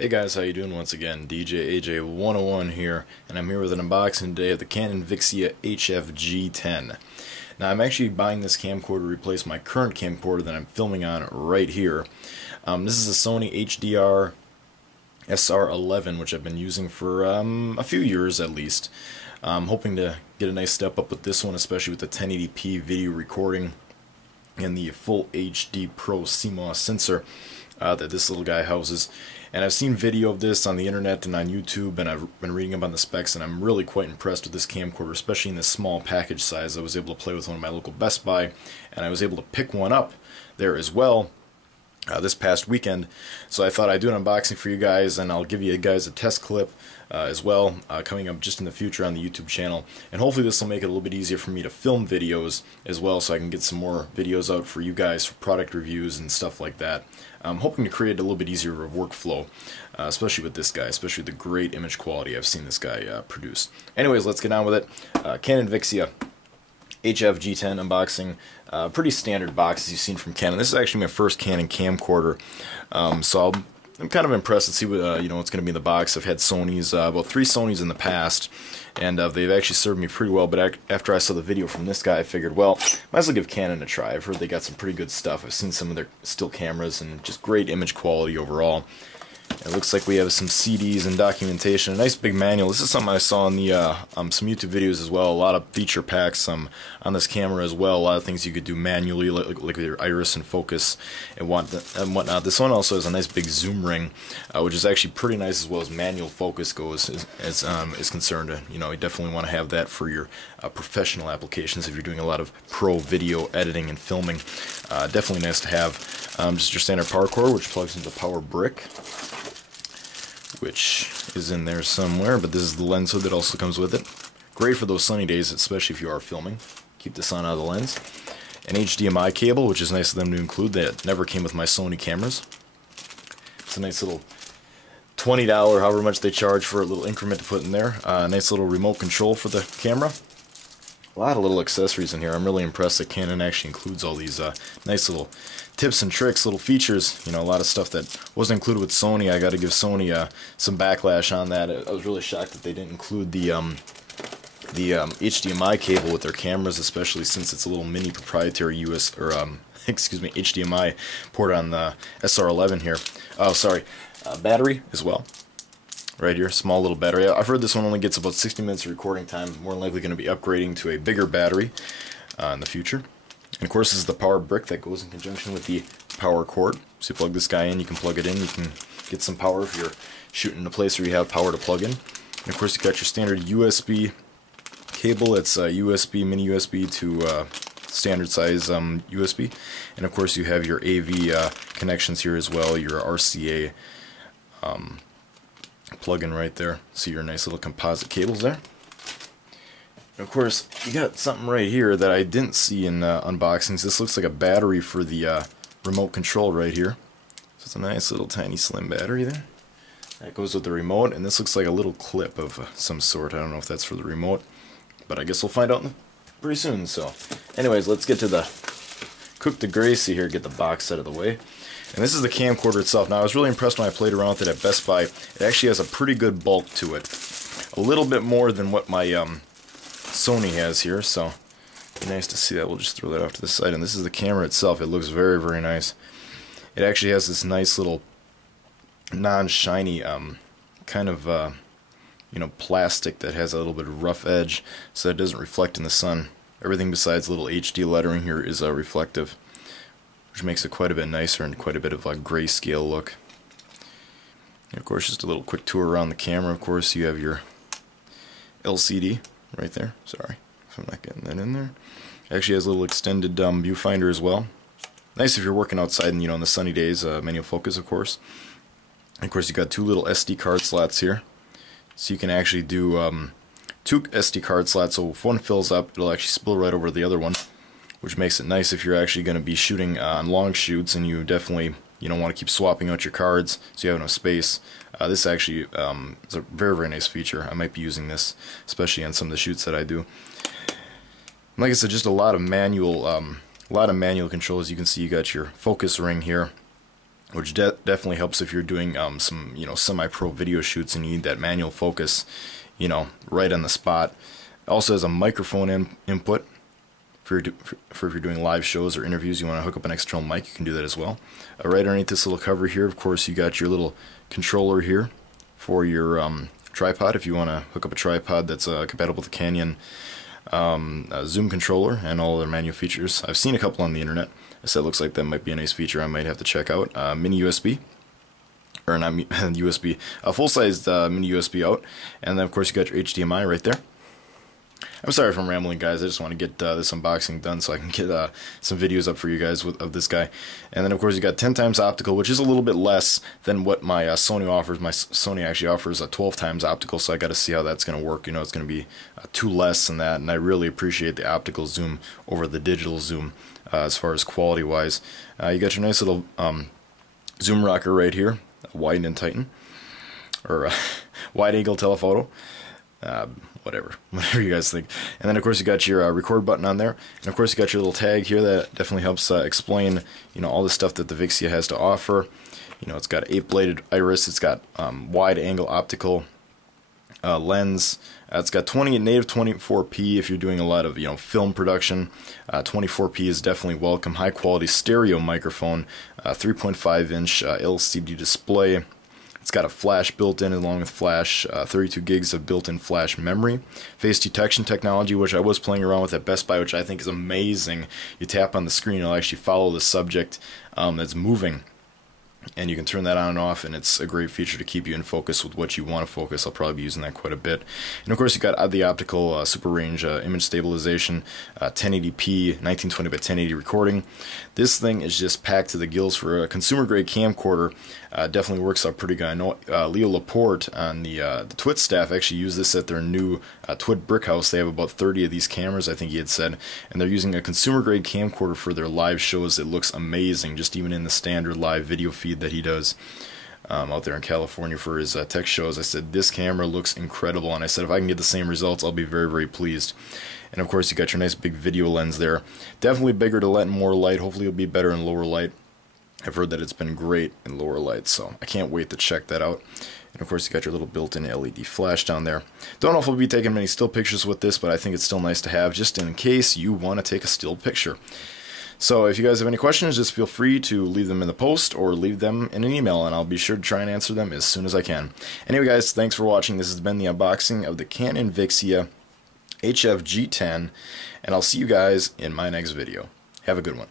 Hey guys, how you doing? Once again, DJ AJ 101 here, and I'm here with an unboxing today of the Canon VIXIA HF G10. Now, I'm actually buying this camcorder to replace my current camcorder that I'm filming on right here. This is a Sony HDR SR11, which I've been using for a few years at least. I'm hoping to get a nice step up with this one, especially with the 1080p video recording and the full HD Pro CMOS sensor that this little guy houses. And I've seen video of this on the internet and on YouTube, and I've been reading about the specs, and I'm really quite impressed with this camcorder, especially in this small package size. I was able to play with one of my local Best Buy, and I was able to pick one up there as well this past weekend. So I thought I'd do an unboxing for you guys, and I'll give you guys a test clip as well coming up just in the future on the YouTube channel. And hopefully this will make it a little bit easier for me to film videos as well, so I can get some more videos out for you guys for product reviews and stuff like that. I'm hoping to create a little bit easier of a workflow, especially with this guy, especially the great image quality I've seen this guy produce. Anyways, let's get on with it. Canon VIXIA HF G10 unboxing. Pretty standard box as you've seen from Canon. This is actually my first Canon camcorder, so I'm kind of impressed to see what what's going to be in the box. I've had Sonys, about 3 Sonys in the past, and they've actually served me pretty well. But after I saw the video from this guy, I figured, well, might as well give Canon a try. I've heard they got some pretty good stuff. I've seen some of their still cameras and just great image quality overall. It looks like we have some CDs and documentation, a nice big manual. This is something I saw in the some YouTube videos as well. A lot of feature packs on this camera as well. A lot of things you could do manually, like with your iris and focus and whatnot. This one also has a nice big zoom ring, which is actually pretty nice as well as manual focus goes is concerned. You definitely want to have that for your professional applications if you're doing a lot of pro video editing and filming. Definitely nice to have. Just your standard power cord, which plugs into the power brick, which is in there somewhere, but this is the lens hood that also comes with it. Great for those sunny days, especially if you are filming. Keep the sun out of the lens. An HDMI cable, which is nice of them to include. That never came with my Sony cameras. It's a nice little $20, however much they charge for a little increment to put in there. Nice little remote control for the camera. A lot of little accessories in here. I'm really impressed that Canon actually includes all these nice little tips and tricks, little features. A lot of stuff that wasn't included with Sony. I got to give Sony some backlash on that. I was really shocked that they didn't include the HDMI cable with their cameras, especially since it's a little mini proprietary HDMI port on the SR11 here. Oh, sorry, battery as well. Right here, small little battery. I've heard this one only gets about 60 minutes of recording time. More than likely going to be upgrading to a bigger battery in the future. And of course, this is the power brick that goes in conjunction with the power cord. So you plug this guy in, you can plug it in, you can get some power if you're shooting in a place where you have power to plug in. And of course, you got your standard USB cable. It's USB, mini USB to standard size USB. And of course, you have your AV connections here as well, your RCA plug-in right there. See your nice little composite cables there. And of course, you got something right here that I didn't see in unboxings. This looks like a battery for the remote control right here. So it's a nice little tiny slim battery there. That goes with the remote, and this looks like a little clip of some sort. I don't know if that's for the remote, but I guess we'll find out pretty soon. So anyways, let's get to the cook de grace here, get the box out of the way. And this is the camcorder itself. Now, I was really impressed when I played around with it at Best Buy. It actually has a pretty good bulk to it. A little bit more than what my Sony has here, so it'd be nice to see that. We'll just throw that off to the side. And this is the camera itself. It looks very, very nice. It actually has this nice little non-shiny kind of plastic that has a little bit of rough edge, so it doesn't reflect in the sun. Everything besides little HD lettering here is reflective, which makes it quite a bit nicer and quite a bit of a grayscale look. And of course, just a little quick tour around the camera. Of course, you have your LCD right there. Sorry if I'm not getting that in there. It actually has a little extended viewfinder as well. Nice if you're working outside and in the sunny days. Manual focus, of course. And of course, you got 2 little SD card slots here, so you can actually do 2 SD card slots. So if one fills up, it'll actually spill right over the other one, which makes it nice if you're actually going to be shooting on long shoots and you definitely don't want to keep swapping out your cards so you have enough space. This actually is a very, very nice feature. I might be using this, especially on some of the shoots that I do. And like I said, just a lot of manual controls. You can see you got your focus ring here. which definitely helps if you're doing some semi-pro video shoots and you need that manual focus, right on the spot. It also has a microphone input for if you're doing live shows or interviews. You want to hook up an external mic, you can do that as well. Right underneath this little cover here, of course, you got your little controller here for your tripod. If you want to hook up a tripod that's compatible with the Canon zoom controller and all other manual features. I've seen a couple on the internet. I said it looks like that might be a nice feature I might have to check out. Mini USB, or not USB, a full-sized mini USB out, and then of course you got your HDMI right there. I'm sorry if I'm rambling, guys. I just want to get this unboxing done so I can get some videos up for you guys of this guy. And then of course you got 10 times optical, which is a little bit less than what my Sony offers. My Sony actually offers a 12 times optical, so I got to see how that's going to work. It's going to be 2 less than that, and I really appreciate the optical zoom over the digital zoom as far as quality wise. You got your nice little zoom rocker right here, wide and tighten, or wide angle telephoto. Whatever you guys think. And then of course you got your record button on there, and of course you got your little tag here that definitely helps explain all the stuff that the VIXIA has to offer. It's got 8-bladed iris, it's got wide angle optical lens, it's got native 24p if you're doing a lot of film production. 24p is definitely welcome. High quality stereo microphone, 3.5 inch LCD display. It's got a flash built in along with flash, 32 gigs of built-in flash memory. Face detection technology, which I was playing around with at Best Buy, which I think is amazing. You tap on the screen, it'll actually follow the subject that's moving. And you can turn that on and off, and it's a great feature to keep you in focus with what you want to focus. I'll probably be using that quite a bit. And of course you got the optical super range image stabilization, 1080p, 1920 by 1080 recording. This thing is just packed to the gills for a consumer grade camcorder. Definitely works out pretty good. I know Leo Laporte on the TWiT staff actually used this at their new TWiT brick house. They have about 30 of these cameras, I think he had said, and they're using a consumer grade camcorder for their live shows. It looks amazing, just even in the standard live video feed that he does out there in California for his tech shows. I said, this camera looks incredible, and I said if I can get the same results, I'll be very, very pleased. And of course you got your nice big video lens there. Definitely bigger to let in more light. Hopefully it'll be better in lower light. I've heard that it's been great in lower light, so I can't wait to check that out. And of course you got your little built-in LED flash down there. Don't know if we'll be taking many still pictures with this, but I think it's still nice to have just in case you want to take a still picture. So if you guys have any questions, just feel free to leave them in the post or leave them in an email, and I'll be sure to try and answer them as soon as I can. Anyway guys, thanks for watching. This has been the unboxing of the Canon VIXIA HF G10, and I'll see you guys in my next video. Have a good one.